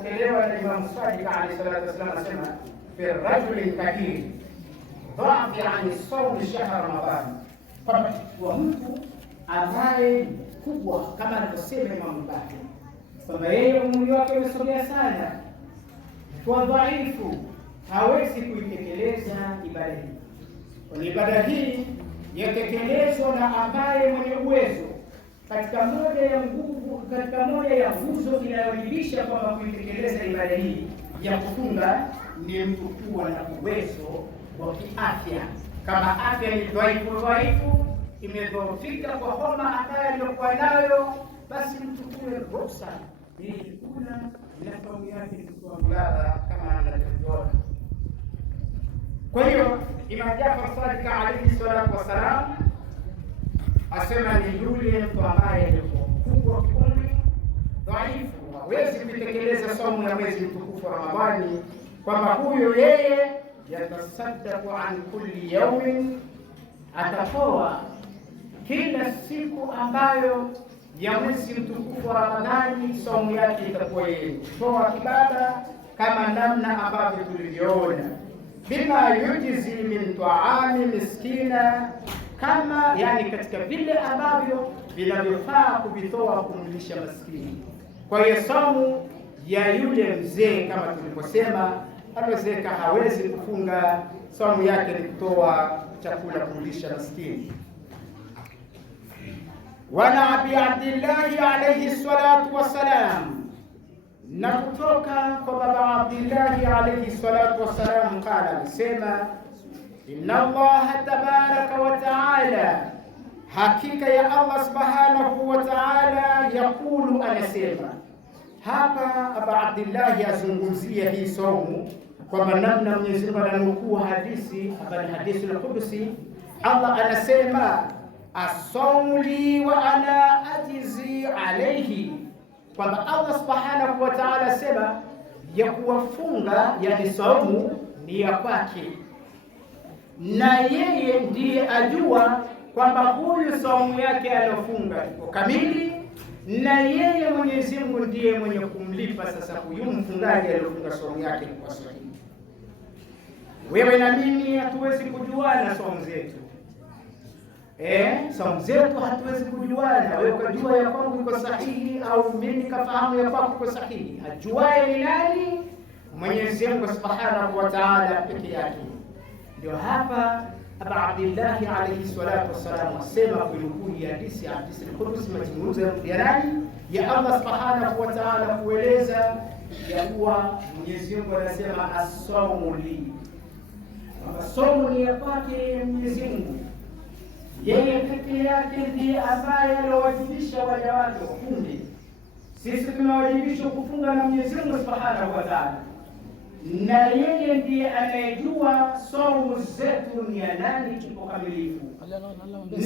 imepokelewa na Imam Sadiq alayhi salatu wasallam, anasema fi rajuli kabir dhafi an sawm shahr Ramadan, kwamba kwa mtu ambaye kubwa kama alivyosema Imam Bakri kwamba yeye umri wake umesogea sana, kwa dhaifu hawezi kuitekeleza ibada hii. Kwa ibada hii yatekelezwa na ambaye mwenye uwezo. Katika moja ya nguzo inayowajibisha kwamba kuitekeleza ibada hii ya kufunga ni mtu kuwa na uwezo wa kiafya. Kama afya ni dhaifu, imedhoofika kwa homa ambayo aliyokuwa nayo, basi mtu kuwe ruhusa ili kula na saumu yake kuwa mlala kama anavyoona. Kwa hiyo Imam Jafar Sadiq alayhi salatu wasalam asema ni yule mtu ambaye alikuwa mkubwa kiumri, dhaifu, hawezi kutekeleza saumu ya mwezi mtukufu wa Ramadhani, kwamba huyo yeye yatasaddaqu an kulli yawmin, atatoa kila siku ambayo ya mwezi mtukufu wa Ramadhani, saumu yake itakuwa yeye kutoa ibada kama namna ambavyo tulivyoona, bima yujizi min taami miskina, kama yani katika vile ambavyo vinavyofaa kuvitoa kumlisha maskini. Kwa hiyo saumu ya yule mzee kama tulivyosema, amezeka hawezi kufunga, saumu yake ni kutoa chakula kumlisha maskini. Wana Abi Abdillahi alayhi salatu wassalam, na kutoka kwa baba Abdillahi alayhi salatu wassalam qala, alisema inna Allah tabaraka wa taala, hakika ya Allah subhanahu wa taala, yakulu, anasema. Hapa Aba Abdillahi azungumzia hii saumu kwamba namna Mwenyezi Mungu ananukuu hadithi, habari hadithi al-Qudsi. Allah anasema as-sawmu li wa ana ajizi alayhi, kwamba Allah subhanahu wa ta'ala asema ya kuwafunga, yani saumu ni ya kwake, na yeye ndiye ajua kwamba huyu saumu yake aliyofunga iko kamili, na yeye Mwenyezi Mungu ndiye mwenye kumlipa sasa huyu mfungaji aliyofunga saumu yake kwa sahihi. Wewe na mimi hatuwezi kujuana saumu zetu. Saumu zetu hatuwezi kujuana. Wewe ukajua ya kwangu iko sahihi au mimi kafahamu ya kwako iko sahihi. Ajuaye ni nani? Mwenyezi Mungu Subhanahu wa Ta'ala peke yake. Ndio hapa Aba Abdillahi alayhi salatu wassalam asema kunukuu hadithi al-Qudsi, mazungumzo ya nani? Ya Allah Subhanahu wa Ta'ala, kueleza ya kuwa Mwenyezi Mungu anasema as-sawmu li, saumu ni ya kwake Mwenyezi Mungu. Yeye peke yake ndiye ambaye alowajibisha waja wake wafunge. Sisi tunawajibishwa kufunga na Mwenyezi Mungu Subhanahu wa Ta'ala, na yeye ndiye anayejua saumu zetu ni ya nani kipo kamilifu,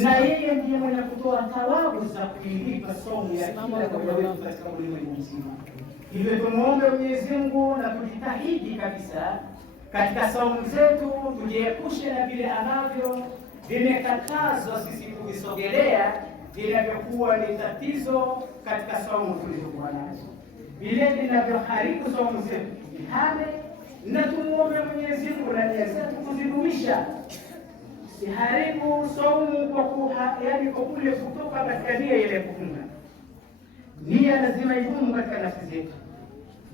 na yeye ndiye mwenye kutoa thawabu za kuilipa saumu ya kila mmoja wetu katika ulimwengu mzima. Hivyo tumuombe Mwenyezi Mungu na tujitahidi kabisa katika saumu zetu, tujiepushe na vile ambavyo vimekatazwa sisi kuvisogelea, vinavyokuwa ni tatizo katika saumu tulizokuwa nazo, vile vinavyoharibu saumu zetu tuvihame, na tumuombe Mwenyezi Mungu na nia zetu kuzidumisha. Siharibu saumu kwa kule kutoka katika nia ile kufunga. Nia lazima idumu katika nafsi zetu,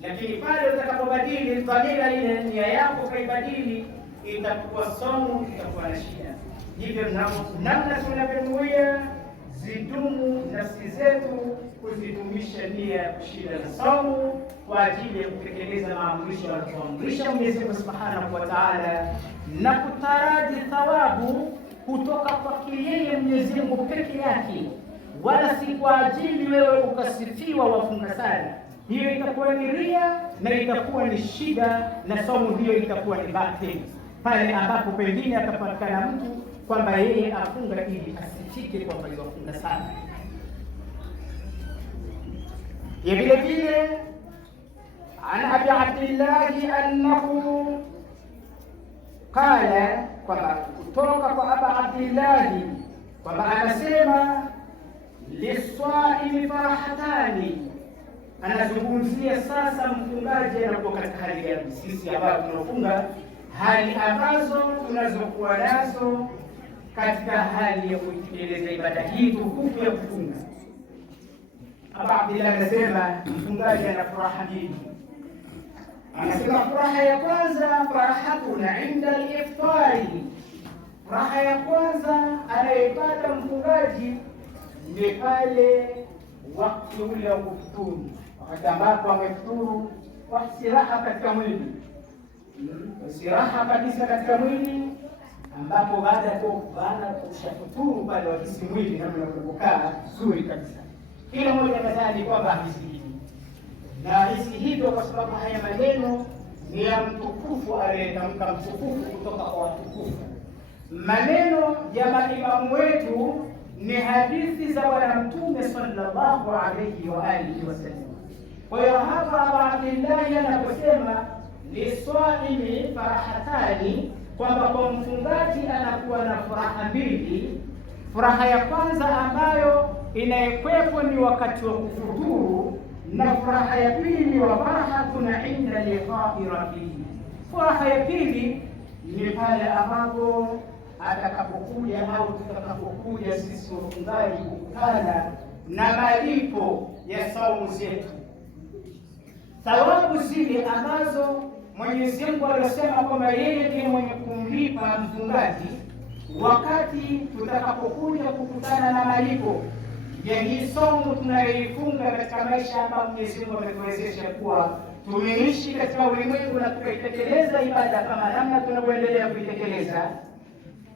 lakini pale utakapobadili dhamira ile, nia yako kaibadili, itakuwa saumu itakuwa na shida. Hivyo namna tunavyonuia zidumu nafsi zetu kuzidumisha nia ya kushinda na saumu kwa ajili ya kutekeleza maamrisho aliyoamrisha Mwenyezi Mungu Subhanahu wa Ta'ala, na kutaraji thawabu kutoka kwake yeye Mwenyezi Mungu peke yake, wala si kwa ajili wewe ukasifiwa wafunga sana. Hiyo itakuwa ni ria na itakuwa ni shida, na saumu hiyo itakuwa ni batili, pale ambapo pengine atapatikana mtu kwamba yeye afunga ili asifike kwamba yafunga sana. Vile vile ana Abi Abdillahi annahu qala, kwamba kutoka kwa Aba Abdillahi kwamba anasema liswaimi farahatani, anazungumzia sasa mfungaji anakuwa katika hali gani. Sisi ambao tunafunga, hali ambazo tunazokuwa nazo katika hali ya kuitekeleza ibada hii tukufu ya kufunga. Aba Abdillah anasema mfungaji ana furaha mbili. Anasema furaha ya kwanza, farahatuna inda al-iftari. Furaha ya kwanza anayepata mfungaji ni pale wakati ule wa kufuturu, wakati ambapo amefuturu kwa istiraha katika mwili, istiraha kabisa katika mwili, ambapo baada ya kushafuturu pale wakisi mwili namna kukaa vizuri kabisa. Kila mmoja nadhani kwamba hisi hivi na hisi hivyo, kwa sababu haya maneno ni ya mtukufu aliyetamka, mtukufu kutoka kwa watukufu. Maneno ya maimamu wetu ni hadithi za Bwana Mtume sallallahu alayhi wa alihi wasallam. Kwa hiyo hapa Abu Abdillahi anaposema liswaimi farahatani, kwamba kwa mfungaji anakuwa na furaha mbili. Furaha ya kwanza ambayo inaekwepo ni wakati wa kufuturu, na furaha ya pili wa farahatuna inda liqa'i rabbihi. Furaha ya pili ni pale ambapo atakapokuja au tutakapokuja sisi wafungaji kukutana na malipo ya saumu zetu, thawabu zile ambazo Mwenyezi Mungu alisema kwamba yeye ndiye mwenye kumlipa mfungaji, wakati tutakapokuja kukutana na malipo ya hii saumu tunayoifunga katika maisha ambayo Mwenyezi Mungu ametuwezesha kuwa tumeishi katika ulimwengu na tukaitekeleza ibada kama namna tunavyoendelea kuitekeleza.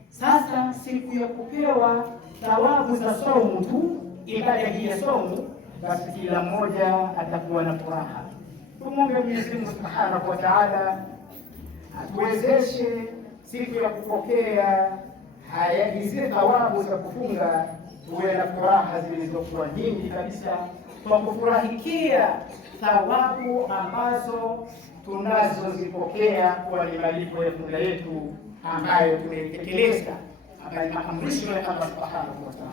Sasa siku ya kupewa thawabu za saumu tu, ibada hii ya saumu, basi kila mmoja atakuwa na furaha. Tumwombe Mwenyezi Mungu Subhanahu wa Ta'ala atuwezeshe siku ya kupokea hizi thawabu za kufunga, tuwe na furaha zilizokuwa nyingi kabisa, kwa kufurahikia thawabu ambazo tunazozipokea kwa ni malipo ya funga yetu ambayo tumeitekeleza, ambayo ni maamrisho ya Allah Subhanahu wa Ta'ala.